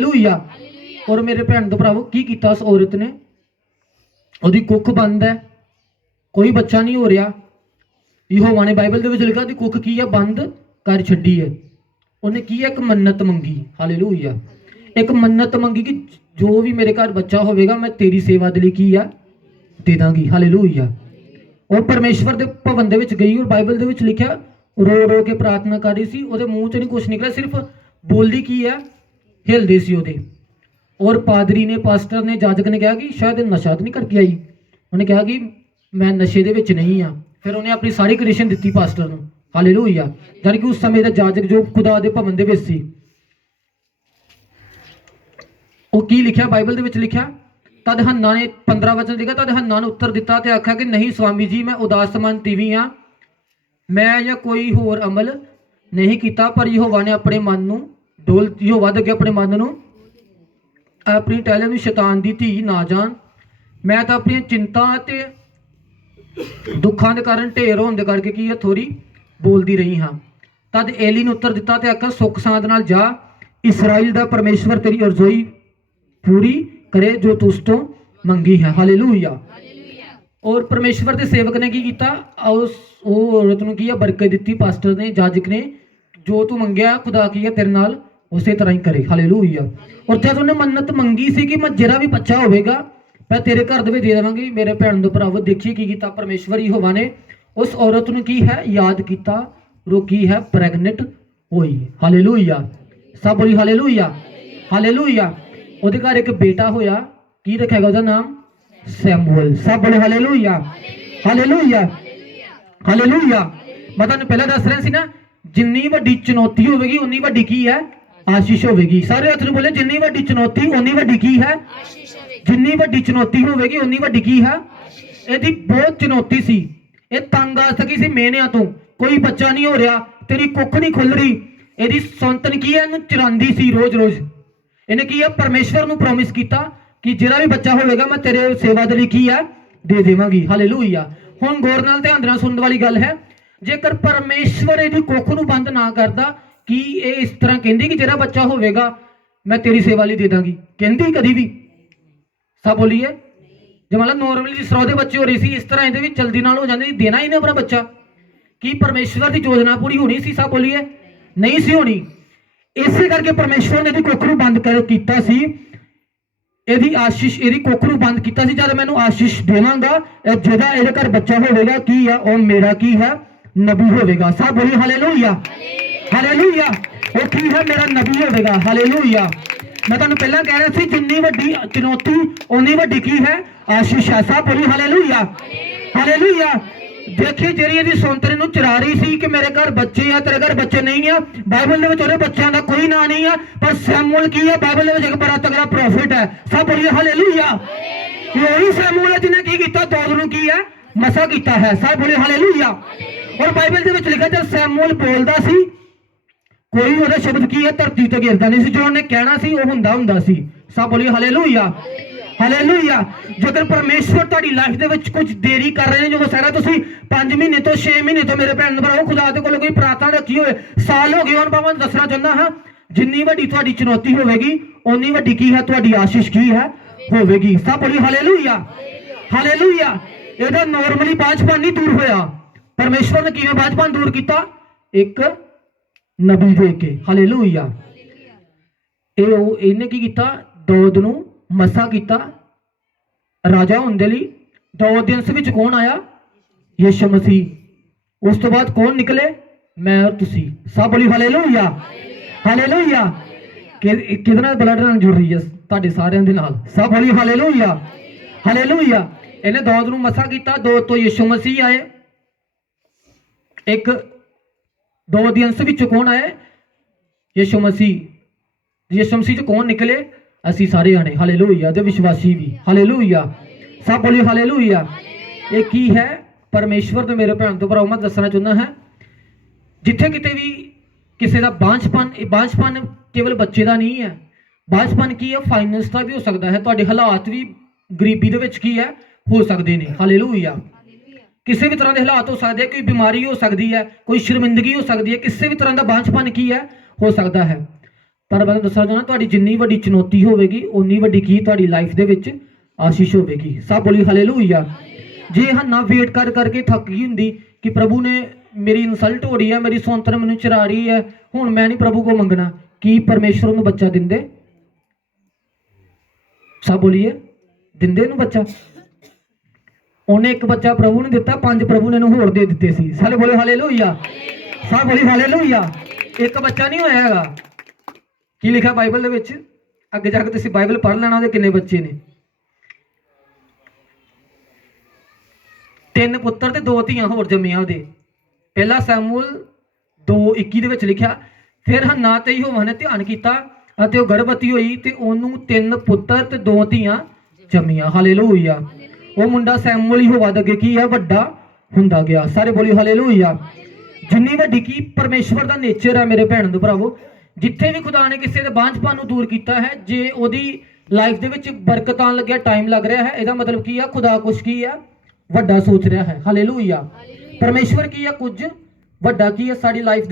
Hallelujah ਔਰ ਮੇਰੇ ਭੈਣ ਦੇ ਭਰਾਵੋ, ਕੀ ਕੀਤਾ ਉਸ ਔਰਤ ਨੇ? ਉਹਦੀ ਕੁੱਖ ਬੰਦ ਹੈ। ਕੋਈ ਬੱਚਾ ਨਹੀਂ ਹੋ ਰਿਹਾ। ਯਹੋਵਾ ਨੇ ਬਾਈਬਲ ਦੇ ਵਿੱਚ ਲਿਖਿਆ, ਉਹਦੀ ਕੁੱਖ ਕੀ ਹੈ? ਬੰਦ ਕਰ ਛੱਡੀ ਹੈ। ਉਹਨੇ ਕੀ ਇੱਕ ਮੰਨਤ ਮੰਗੀ। ਹਾਲੇਲੂਇਆ ਇੱਕ ਮੰਨਤ ਮੰਗੀ ਕਿ ਜੋ ਵੀ ਮੇਰੇ ਘਰ ਬੱਚਾ ਹੋਵੇਗਾ, ਮੈਂ ਤੇਰੀ ਸੇਵਾ ਦੇ ਲਈ ਕੀ ਆ? ਦੇ ਦਾਂਗੀ। ਹਾਲੇਲੂਇਆ ਉਹ ਪਰਮੇਸ਼ਵਰ ਦੇ ਭਵਨ ਦੇ ਵਿੱਚ ਗਈ ਔਰ ਬਾਈਬਲ ਦੇ ਵਿੱਚ ਲਿਖਿਆ ਰੋ ਰੋ ਕੇ ਪ੍ਰਾਰਥਨਾ ਕਰ ਰਹੀ ਸੀ। ਉਹਦੇ ਮੂੰਹ 'ਚ ਨਹੀਂ ਕੁਝ ਨਿਕਲਿਆ, ਸਿਰਫ ਬੋਲਦੀ ਕੀ ਹੈ? ਹਿਲਦੇ ਸੀ ਉਹਦੇ। ਔਰ ਪਾਦਰੀ ਨੇ, ਪਾਸਟਰ ਨੇ, ਜਾਜਕ ਨੇ ਕਿਹਾ ਕਿ ਸ਼ਾਇਦ ਨਸ਼ਾ ਤਾਂ ਨਹੀਂ ਕਰਕੇ ਆਈ। ਉਹਨੇ ਕਿਹਾ ਕਿ ਮੈਂ ਨਸ਼ੇ ਦੇ ਵਿੱਚ ਨਹੀਂ ਆ ਫਿਰ ਉਹਨੇ ਆਪਣੀ ਸਾਰੀ ਕੰਡੀਸ਼ਨ ਦਿੱਤੀ ਪਾਸਟਰ ਨੂੰ। ਹਾਲੇਲੂਇਆ ਯਾਨੀ ਕਿ ਉਸ ਸਮੇਂ ਦਾ ਜਾਜਕ ਜੋ ਖੁਦਾ ਦੇ ਭਵਨ ਦੇ ਵਿੱਚ ਸੀ। ਉਹ ਕੀ ਲਿਖਿਆ? ਬਾਈਬਲ ਦੇ ਵਿੱਚ ਲਿਖਿਆ, ਤਦ ਹੰਨਾ ਨੇ 15 ਵਚਨ ਲਿਖਿਆ, ਤਦ ਹੰਨਾ ਨੇ ਉੱਤਰ ਦਿੱਤਾ ਤੇ ਆਖਿਆ ਕਿ ਨਹੀਂ ਸਵਾਮੀ ਜੀ, ਮੈਂ ਉਦਾਸ ਮਨ ਤੀਵੀਂ ਆ ਮੈਂ ਜਾਂ ਕੋਈ ਹੋਰ ਅਮਲ ਨਹੀਂ ਕੀਤਾ, ਪਰ ਯਹੋਵਾ ਨੇ ਆਪਣੇ ਮਨ ਨੂੰ ਡੋਲ ਯਹੋਵਾ ਦੇ ਅੱਗੇ ਆਪਣੇ ਮਨ ਨੂੰ। ਆਪਣੀ ਟਹਿਲੇ ਨੂੰ ਸ਼ੈਤਾਨ ਦੀ ਧੀ ਨਾ ਜਾਣ। ਮੈਂ ਤਾਂ ਆਪਣੀਆਂ ਚਿੰਤਾ ਤੇ ਦੁੱਖਾਂ ਦੇ ਕਾਰਨ ਢੇਰ ਹੋਣ ਦੇ ਕਰਕੇ ਕੀ ਹੈ ਥੋੜੀ ਬੋਲਦੀ ਰਹੀ ਹਾਂ। ਤਦ ਏਲੀ ਨੇ ਉੱਤਰ ਦਿੱਤਾ ਤੇ ਆਖਿਆ, ਸੁੱਖ ਸਾਂਦ ਨਾਲ ਜਾ। ਇਸਰਾਇਲ ਦਾ ਪਰਮੇਸ਼ਵਰ ਤੇਰੀ ਅਰਜ਼ੋਈ ਪੂਰੀ ਕਰੇ ਜੋ ਤੁਸ ਤੋਂ ਮੰਗੀ ਹੈ। ਹਾਲੇਲੂਇਆ ਔਰ ਪਰਮੇਸ਼ਵਰ ਦੇ ਸੇਵਕ ਨੇ ਕੀ ਕੀਤਾ? ਉਸ, ਉਹ ਔਰਤ ਨੂੰ ਕੀ ਹੈ? ਬਰਕਤ ਦਿੱਤੀ, ਪਾਸਟਰ ਨੇ, ਜਾਜਕ ਨੇ, ਜੋ ਤੂੰ ਮੰਗਿਆ, ਖੁਦਾ ਕੀ ਹੈ ਤੇਰੇ ਨਾਲ ਉਸੇ ਤਰ੍ਹਾਂ ਹੀ ਕਰੇ ਹਾਲੇਲੂਇਆ ਔਰ ਜਦ ਉਹਨੇ ਮੰਨਤ ਮੰਗੀ ਸੀ ਕਿ ਮੈਂ ਜਿਹੜਾ ਵੀ ਬੱਚਾ ਹੋਵੇਗਾ, ਮੈਂ ਤੇਰੇ ਘਰ ਦੇ ਵਿੱਚ ਦੇ ਦੇਵਾਂਗੀ, ਮੇਰੇ ਭੈਣ ਦੇ ਭਰਾਵੋ ਦੇਖੀਏ ਕੀ ਕੀਤਾ ਪਰਮੇਸ਼ਵਰ ਯਹੋਵਾ ਨੇ। ਉਸ ਔਰਤ ਨੂੰ ਕੀ ਹੈ? ਯਾਦ ਕੀਤਾ ਰੋ ਕੀ ਹੈ ਪ੍ਰੈਗਨੈਂਟ ਹੋਈ। ਹਾਲੇਲੂਇਆ ਸਭ ਬੋਲੀ ਹਾਲੇਲੂਇਆ ਹਾਲੇਲੂਇਆ ਉਹਦੇ ਘਰ ਇੱਕ ਬੇਟਾ ਹੋਇਆ, ਕੀ ਰੱਖਿਆ ਗਿਆ ਉਹਦਾ ਨਾਮ? ਸੈਮੂਅਲ। ਸਭ ਬੋਲੇ ਹਾਲੇਲੂਇਆ ਹਾਲੇਲੂਇਆ ਹਾਲੇਲੂਇਆ ਮੈਂ ਤੁਹਾਨੂੰ ਪਹਿਲਾਂ ਦੱਸ ਰਿਹਾ ਸੀ ਨਾ, ਜਿੰਨੀ ਵੱਡੀ ਚੁਣੌਤੀ ਹੋਵੇਗੀ, ਉਨੀ ਵੱਡੀ ਕੀ ਹੈ? ਆਸ਼ੀਸ਼ ਹੋਵੇਗੀ। ਸਾਰੇ ਹੱਥ ਨੂੰ ਬੋਲੇ ਜਿੰਨੀ ਵੱਡੀ ਚੁਣੌਤੀ ਉਨੀ ਵੱਡੀ ਕੀ ਹੈ? ਜਿੰਨੀ ਵੱਡੀ ਚੁਣੌਤੀ ਹੋਵੇਗੀ ਉਨੀ ਵੱਡੀ ਕੀ ਹੈ? ਇਹਦੀ ਬਹੁਤ ਚੁਣੌਤੀ ਸੀ। ਇਹ ਤੰਗ ਆ ਸਕੀ ਸੀ ਮਿਹਨਿਆਂ ਤੋਂ। ਕੋਈ ਬੱਚਾ ਨਹੀਂ ਹੋ ਰਿਹਾ ਤੇਰੀ ਕੁੱਖ ਨਹੀਂ ਖੁੱਲ ਰਹੀ। ਇਹਦੀ ਸੰਤਨ ਕੀ ਹੈ? ਇਹਨੂੰ ਚਰਾਂਦੀ ਸੀ ਰੋਜ਼-ਰੋਜ਼। ਇਹਨੇ ਕੀ ਹੈ ਪਰਮੇਸ਼ਵਰ ਨੂੰ ਪ੍ਰੋਮਿਸ ਕੀਤਾ ਕਿ ਜਿਹੜਾ ਵੀ ਬੱਚਾ ਹੋਵੇਗਾ ਮੈਂ ਤੇਰੇ ਸੇਵਾ ਦੇ ਲਈ ਕੀ ਹੈ ਦੇ ਦੇਵਾਂਗੀ। ਹਾਲੇਲੂਇਆ ਹੁਣ ਗੌਰ ਨਾਲ ਧਿਆਨ ਨਾਲ ਸੁਣਨ ਵਾਲੀ ਗੱਲ ਹੈ ਜੇਕਰ ਪਰਮੇਸ਼ਵਰ ਇਹਦੀ ਕੁੱਖ ਨੂੰ ਬੰਦ ਨਾ ਕਰਦਾ ਕੀ ਇਹ ਇਸ ਤਰ੍ਹਾਂ ਕਹਿੰਦੀ ਕਿ ਜਿਹੜਾ ਬੱਚਾ ਹੋਵੇਗਾ, ਮੈਂ ਤੇਰੀ ਸੇਵਾ ਲਈ ਦੇ ਦਾਂਗੀ? ਕਹਿੰਦੀ ਕਦੀ ਵੀ? ਸਭ ਬੋਲੀਏ? ਜੇ ਮੰਨ ਨੋਰਮਲੀ ਜਿਸ ਤਰ੍ਹਾਂ ਉਹਦੇ ਬੱਚੇ ਹੋ ਰਹੀ ਸੀ, ਇਸ ਤਰ੍ਹਾਂ ਇਹਦੇ ਵਿੱਚ ਜਲਦੀ ਨਾਲ ਹੋ ਜਾਂਦੇ ਦੇਣਾ ਹੀ ਨਹੀਂ ਆਪਣਾ ਬੱਚਾ। ਕੀ ਪਰਮੇਸ਼ਵਰ ਦੀ ਯੋਜਨਾ ਪੂਰੀ ਹੋਣੀ ਸੀ? ਸਭ ਬੋਲੀਏ? ਨਹੀਂ ਸੀ ਹੋਣੀ। ਇਸੇ ਕਰਕੇ ਪਰਮੇਸ਼ਵਰ ਨੇ ਇਹਦੀ ਕੁੱਖ ਨੂੰ ਬੰਦ ਕਰ ਕੀਤਾ ਸੀ। ਇਹਦੀ ਆਸ਼ੀਸ਼, ਇਹਦੀ ਕੁੱਖ ਨੂੰ ਬੰਦ ਕੀਤਾ ਸੀ। ਜਦ ਮੈਨੂੰ ਆਸ਼ੀਸ਼ ਦੇਵਾਂਗਾ। ਜਿਹਦਾ ਇਹਦੇ ਘਰ ਬੱਚਾ ਹੋਵੇਗਾ, ਕੀ ਆ? ਉਹ ਮੇਰਾ ਕੀ ਹੈ? ਨਬੀ ਹੋਵੇਗਾ। ਸਭ ਬੋਲੀ ਹਾਲੇਲੂਇਆ ਹਾਲੇਲੂਇਆ। ਉਹ ਕੀ ਹੈ ਮੇਰਾ ਨਬੀ ਹੋਵੇਗਾ। ਹਾਲੇਲੂਇਆ ਮੈਂ ਤੁਹਾਨੂੰ ਪਹਿਲਾਂ ਕਹਿ ਰਿਹਾ ਸੀ, ਜਿੰਨੀ ਵੱਡੀ ਚੁਣੌਤੀ ਉਨੀ ਵੱਡੀ ਕੀ ਹੈ? ਆਸ਼ੀਸ਼ ਹੈ। ਸਭ ਹਾਲੇਲੂਇਆ ਹਾਲੇਲੂਇਆ ਦੇਖੀ ਜਿਹੜੀ ਇਹਦੀ ਸੌਂਤਰੇ ਨੂੰ ਚਰਾ ਰਹੀ ਸੀ ਕਿ ਮੇਰੇ ਘਰ ਬੱਚੇ ਆ, ਤੇਰੇ ਘਰ ਬੱਚੇ ਨਹੀਂ ਆ। ਬਾਈਬਲ ਦੇ ਵਿੱਚ ਉਹਦੇ ਬੱਚਿਆਂ ਦਾ ਕੋਈ ਨਾਂ ਨਹੀਂ ਆ, ਪਰ ਸੈਮੂਅਲ ਕੀ ਹੈ ਬਾਈਬਲ ਦੇ ਵਿੱਚ ਇੱਕ ਬੜਾ ਤਗੜਾ ਪ੍ਰੋਫਿਟ ਹੈ। ਸਭ ਬੋਲੀ ਹਾਲੇਲੂਇਆ ਇਹ ਉਹੀ ਸੈਮੂਅਲ ਹੈ ਜਿਹਨੇ ਕੀ ਕੀਤਾ? ਦੋਦ ਨੂੰ ਕੀ ਹੈ ਮਸਾ ਕੀਤਾ ਹੈ। ਸਭ ਬੋਲੀ ਹਾਲੇਲੂਇਆ ਔਰ ਬਾਈਬਲ ਦੇ ਵਿੱਚ ਲਿਖਿਆ, ਜਦ ਸੈਮੂਅਲ ਬੋਲਦਾ ਸੀ ਕੋਈ ਉਹਦਾ ਸ਼ਬਦ ਕੀ ਹੈ? ਧਰਤੀ ਤੇ ਗਿਰਦਾ ਨਹੀਂ ਸੀ। ਜੋ ਉਹਨੇ ਕਹਿਣਾ ਸੀ, ਉਹ ਹੁੰਦਾ ਹੁੰਦਾ ਸੀ। ਸਭ ਬੋਲੀ ਹਾਲੇਲੂਇਆ ਹਾਲੇਲੂਇਆ ਜੇਕਰ ਪਰਮੇਸ਼ਵਰ ਤੁਹਾਡੀ ਲਾਈਫ ਦੇ ਵਿੱਚ ਕੁਝ ਦੇਰੀ ਕਰ ਰਹੇ ਨੇ ਜੋ ਸਾਰਾ ਤੁਸੀਂ 5 ਮਹੀਨੇ ਤੋਂ 6 ਮਹੀਨੇ ਤੋਂ ਮੇਰੇ ਭੈਣ ਭਰਾਓ, ਖੁਦਾ ਦੇ ਕੋਲ ਕੋਈ ਪ੍ਰਾਰਥਨਾ ਰੱਖੀ ਹੋਵੇ, ਸਾਲ ਹੋ ਗਏ ਹੁਣ, ਬਾਬਾ ਦੱਸਣਾ ਚਾਹੁੰਦਾ ਹਾਂ, ਜਿੰਨੀ ਵੱਡੀ ਤੁਹਾਡੀ ਚੁਣੌਤੀ ਹੋਵੇਗੀ, ਓਨੀ ਵੱਡੀ ਕੀ ਹੈ? ਤੁਹਾਡੀ ਆਸ਼ੀਸ਼ ਕੀ ਹੈ? ਹੋਵੇਗੀ। ਸਭ ਬੋਲੀ ਹਾਲੇਲੂਇਆ ਹਾਲੇਲੂਇਆ ਇਹਦਾ ਨਾਰਮਲੀ ਬਾਝਪਨ ਨਹੀਂ ਦੂਰ ਹੋਇਆ। ਪਰਮੇਸ਼ਵਰ ਨੇ ਕਿਵੇਂ ਬਾਝਪਨ ਦੂਰ ਕੀਤਾ? ਇੱਕ ਨਬੀ ਦੇ ਕੇ। ਹਾਲੇਲੂਇਆ ਇਹ ਉਹ, ਇਹਨੇ ਕੀ ਕੀਤਾ? ਦੋਦ ਨੂੰ ਮਸਾ ਕੀਤਾ। ਰਾਜਾ ਹੋਣ ਦੇ ਲਈ ਦੋਦ ਦੇ ਅੰਸ਼ ਵਿੱਚ ਕੌਣ ਆਇਆ? ਯਿਸੂ ਮਸੀਹ। ਉਸ ਤੋਂ ਬਾਅਦ ਕੌਣ ਨਿਕਲੇ? ਮੈਂ ਔਰ ਤੁਸੀਂ। ਸਭ ਬੋਲੀ ਹਾਲੇਲੂਇਆ ਹਾਲੇਲੂਇਆ ਕਿ ਕਿਹਦੇ ਨਾਲ ਬਲੱਡ ਨਾਲ ਜੁੜ ਰਹੀ ਹੈ? ਤੁਹਾਡੇ ਸਾਰਿਆਂ ਦੇ ਨਾਲ। ਸਭ ਬੋਲੀ ਹਾਲੇਲੂਇਆ ਹਾਲੇਲੂਇਆ ਇਹਨੇ ਦੋਦ ਨੂੰ ਮਸਾ ਕੀਤਾ। ਦੋ ਤੋਂ ਯਿਸੂ ਮਸੀਹ ਆਏ। ਇੱਕ ਦੋ ਦੇ ਅੰਸ਼ ਵਿੱਚੋਂ ਕੌਣ ਆਇਆ ਯਿਸੂ ਮਸੀਹ। ਯਿਸੂ ਮਸੀਹ ਚ ਕੌਣ ਨਿਕਲੇ? ਅਸੀਂ ਸਾਰੇ ਆਣੇ ਹਾਲੇਲੂਇਆ। ਦੇ ਵਿਸ਼ਵਾਸੀ ਵੀ। ਹਾਲੇਲੂਇਆ। ਸਭ ਬੋਲੀ ਹਾਲੇਲੂਇਆ। ਇਹ ਕੀ ਹੈ? ਪਰਮੇਸ਼ਵਰ ਤੇ ਮੇਰੇ ਭੈਣ ਤੋਂ ਭਰਾਓ ਮੈਂ ਦੱਸਣਾ ਚਾਹੁੰਦਾ ਹਾਂ। ਜਿੱਥੇ ਕਿਤੇ ਵੀ ਕਿਸੇ ਦਾ ਬਾਂਝਪਨ ਇਹ ਬਾਂਝਪਨ ਕੇਵਲ ਬੱਚੇ ਦਾ ਨਹੀਂ ਹੈ। ਬਾਂਝਪਨ ਕੀ ਹੈ? ਫਾਈਨੈਂਸ ਦਾ ਵੀ ਹੋ ਸਕਦਾ ਹੈ। ਤੁਹਾਡੇ ਹਾਲਾਤ ਵੀ ਗਰੀਬੀ ਦੇ ਵਿੱਚ ਕੀ ਹੈ? ਹੋ ਸਕਦੇ ਨੇ। ਹਾਲੇਲੂਇਆ। ਕਿਸੇ ਵੀ ਤਰ੍ਹਾਂ ਦੇ ਹਾਲਾਤ ਹੋ ਸਕਦੇ ਆ, ਕੋਈ ਬਿਮਾਰੀ ਹੋ ਸਕਦੀ ਹੈ, ਕੋਈ ਸ਼ਰਮਿੰਦਗੀ ਹੋ ਸਕਦੀ ਹੈ, ਕਿਸੇ ਵੀ ਤਰ੍ਹਾਂ ਦਾ ਬਾਂਝਪਨ ਕੀ ਹੈ, ਹੋ ਸਕਦਾ ਹੈ। ਪਰ ਮੈਂ ਦੱਸਣਾ ਚਾਹੁੰਦਾ, ਤੁਹਾਡੀ ਜਿੰਨੀ ਵੱਡੀ ਚੁਣੌਤੀ ਹੋਵੇਗੀ, ਓਨੀ ਵੱਡੀ ਕੀ ਤੁਹਾਡੀ ਲਾਈਫ ਦੇ ਵਿੱਚ ਆਸ਼ੀਸ਼ ਹੋਵੇਗੀ। ਸਭ ਬੋਲੀ ਹਾਲੇਲੂਇਆ ਜੇ ਹੰਨਾ ਵੇਟ ਕਰ ਕਰਕੇ ਥੱਕ ਗਈ ਹੁੰਦੀ ਕਿ ਪ੍ਰਭੂ ਨੇ ਮੇਰੀ ਇਨਸਲਟ ਹੋ ਰਹੀ ਹੈ, ਮੇਰੀ ਸੌਂਤਰ ਮੈਨੂੰ ਚਰਾ ਰਹੀ ਹੈ, ਹੁਣ ਮੈਂ ਨਹੀਂ ਪ੍ਰਭੂ ਕੋ ਮੰਗਣਾ, ਕੀ ਪਰਮੇਸ਼ਵਰ ਨੂੰ ਬੱਚਾ ਦਿੰਦੇ? ਸਭ ਬੋਲੀਏ, ਦਿੰਦੇ ਨੂੰ ਬੱਚਾ? ਉਹਨੇ ਇੱਕ ਬੱਚਾ ਪ੍ਰਭੂ ਨੂੰ ਦਿੱਤਾ, ਪੰਜ ਪ੍ਰਭੂ ਨੇ ਨੂੰ ਹੋਰ ਦੇ ਦਿੱਤੇ ਸੀ। ਸਾਰੇ ਬੋਲੇ ਹਾਲੇਲੂਇਆ। ਸਭ ਬੋਲੀ ਹਾਲੇਲੂਇਆ। ਇੱਕ ਬੱਚਾ ਨਹੀਂ ਹੋਇਆ ਹੈਗਾ। ਕੀ ਲਿਖਿਆ ਬਾਈਬਲ ਦੇ ਵਿੱਚ? ਅੱਗੇ ਜਾ ਕੇ ਤੁਸੀਂ ਬਾਈਬਲ ਪੜ੍ਹ ਲੈਣਾ ਉਹਦੇ ਕਿੰਨੇ ਬੱਚੇ ਨੇ। ਤਿੰਨ ਪੁੱਤਰ ਤੇ ਦੋ ਧੀਆਂ ਹੋਰ ਜੰਮੀਆਂ ਉਹਦੇ। ਪਹਿਲਾ ਸੈਮੂਅਲ 2:21 ਦੇ ਵਿੱਚ ਲਿਖਿਆ, ਫਿਰ ਹੰਨਾ ਤੇ ਯਹੋਵਾ ਨੇ ਧਿਆਨ ਕੀਤਾ ਅਤੇ ਉਹ ਗਰਭਵਤੀ ਹੋਈ ਤੇ ਉਹਨੂੰ ਤਿੰਨ ਪੁੱਤਰ ਤੇ ਦੋ ਧੀਆਂ ਜੰਮੀਆਂ। ਹਾਲੇਲੂਇਆ। ਉਹ ਮੁੰਡਾ ਸੈਮੂਅਲ ਯਹੋਵਾ ਦੇ ਅੱਗੇ ਕੀ ਆ ਵੱਡਾ ਹੁੰਦਾ ਗਿਆ। ਸਾਰੇ ਬੋਲੀ ਹਾਲੇਲੂਇਆ। ਜਿੰਨੀ ਵੱਡੀ ਕੀ? ਪਰਮੇਸ਼ਵਰ ਦਾ ਨੇਚਰ ਹੈ ਮੇਰੇ ਭੈਣ ਦੇ ਭਰਾਵੋ। ਜਿੱਥੇ ਵੀ ਖੁਦਾ ਨੇ ਕਿਸੇ ਦੇ ਬਾਂਝਪਨ ਨੂੰ ਦੂਰ ਕੀਤਾ ਹੈ ਜੇ ਉਹਦੀ ਲਾਈਫ ਦੇ ਵਿੱਚ ਬਰਕਤ ਆਉਣ ਲੱਗਿਆ ਟਾਈਮ ਲੱਗ ਰਿਹਾ ਹੈ ਇਹਦਾ ਮਤਲਬ ਕੀ ਆ ਖੁਦਾ ਕੁਛ ਕੀ ਆ ਵੱਡਾ ਸੋਚ ਰਿਹਾ ਹੈ। ਹਾਲੇਲੂਇਆ। ਪਰਮੇਸ਼ਵਰ ਕੀ ਆ ਕੁਝ ਵੱਡਾ ਕੀ ਆ ਸਾਡੀ ਲਾਈਫ